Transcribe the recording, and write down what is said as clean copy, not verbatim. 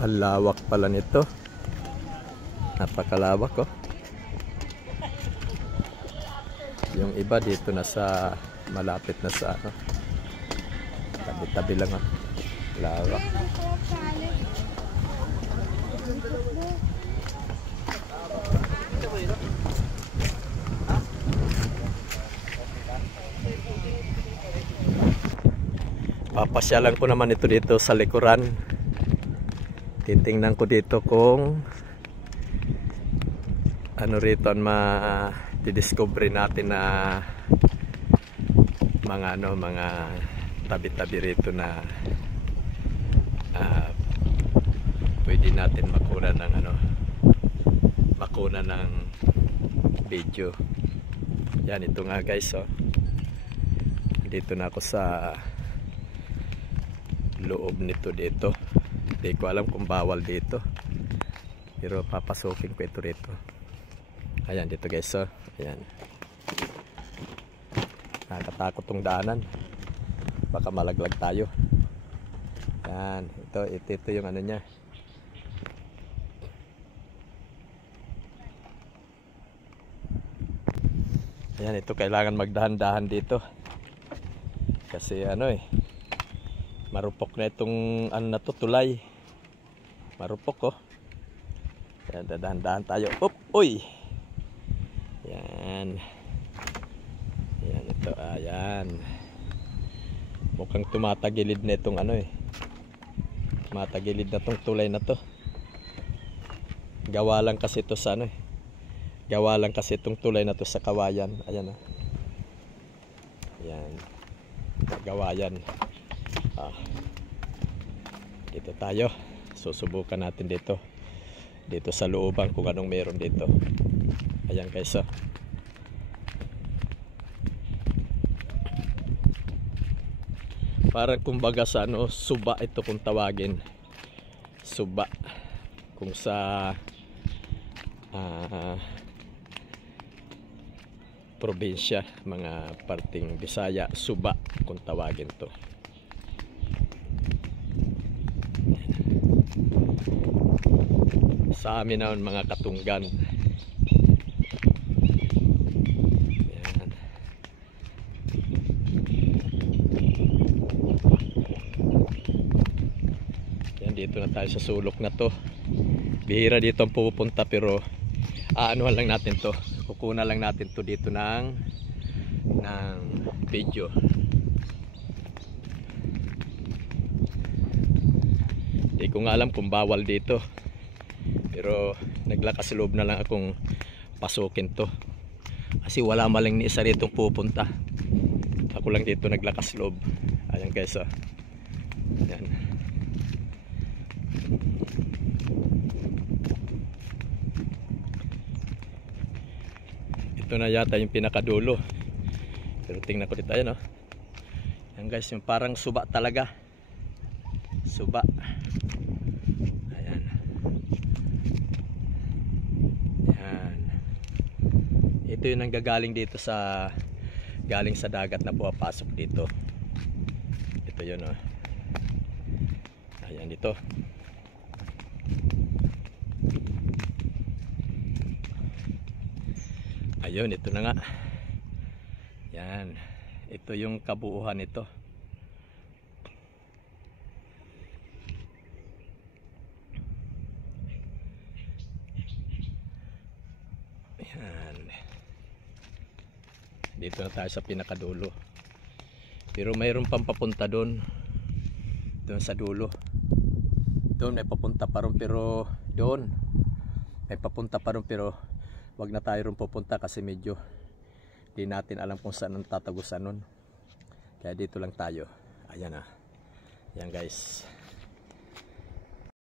Ang lawak pala nito. Napakalawak oh. Yung iba dito na sa malapit na sa ano. Tabi-tabi lang oh. Lawak. Papasyalan ko naman ito dito sa likuran. Titingnan ko dito kung ano rito ang ma-discover natin na mga ano, mga tabi-tabi rito na pwede natin makuna ng ano, makuna ng video. Yan, ito nga guys oh. Dito na ako sa loob nito dito. Hindi ko alam kung bawal dito, pero papasukin ko ito rito. Ayan, dito guys oh. Ayan, nakatakot tong daanan, baka malaglag tayo. Ayan, ito yung ano nya. Ayan, ito kailangan magdahan-dahan dito kasi ano marupok na itong ano na to, tulay. Marupok oh. Ayan, dahan-dahan tayo. Up, uy. Ayan. Ayan ito, ayan. Mukhang tumatagilid na itong ano tumatagilid na itong tulay na to. Gawa lang kasi ito sa ano gawa lang kasi itong tulay na to sa kawayan. Ayan oh. Ayan. Kawayan. Dito tayo. Susubukan natin dito sa looban kung anong meron dito. Ayan guys oh. Parang kumbaga sa ano, suba ito kung tawagin. Suba. Kung sa probinsya, mga parting Bisaya, suba kung tawagin to. Sa amin naman mga katunggan. Ayan. Ayan, dito na tayo sa sulok na to. Bihira dito ang pupunta, pero aanuhan lang natin to. Kukunan lang natin to dito ng video. Hindi ko nga alam kung bawal dito, pero naglakas loob na lang akong pasukin to kasi wala malang ni isa rito pupunta. Ako lang dito naglakas loob. Ayan guys oh. Ayan. Ito na yata yung pinakadulo, pero tingnan ko dito. Ayan oh. Ayan guys, yung parang suba talaga. Suba. Ayan. Ayan. Ito yung nanggagaling dito sa galing sa dagat na pumapasok dito. Ito yun oh. Ayan dito. Ayun, ito na nga. Yan. Ito yung kabuuhan nito. Yan. Dito na tayo sa pinakadulo. Pero mayroon pang papunta doon. Doon sa dulo. Doon may papunta pa ron, pero doon may papunta pa ron, pero wag na tayo ron pupunta kasi medyo di natin alam kung saan ang tatagusan nun. Kaya dito lang tayo. Ayan na. Ayan guys.